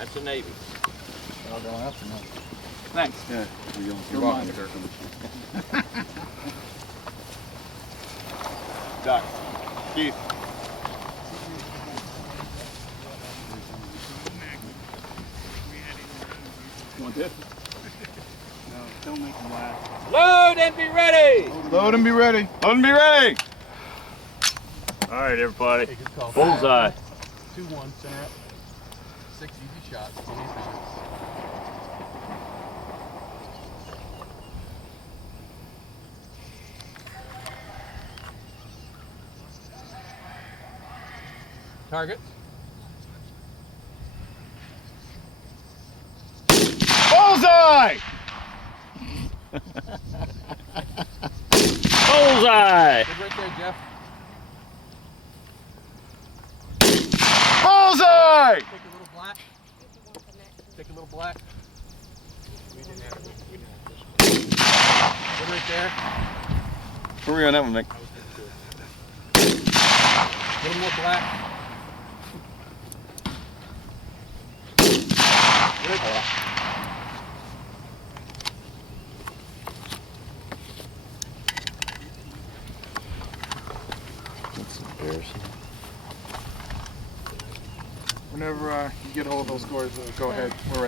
That's a Navy. I'll go after now. Thanks. Yeah, You're welcome. Doc. Keith. You want this? No, don't make them laugh. Load and be ready! Load and be ready. Load and be ready! All right, everybody. Hey, good call. Bullseye. 2-1, center up. 6 easy shots, 20 times. Target. Bullseye! Bullseye! Good right there, Jeff. Bullseye! Take a little black. Take a little black. We didn't have it. We didn't have this. Good right there. Where are we on that one, Nick? A little more black. Good. That's embarrassing. Whenever you get hold of those scores, go ahead. We're ready.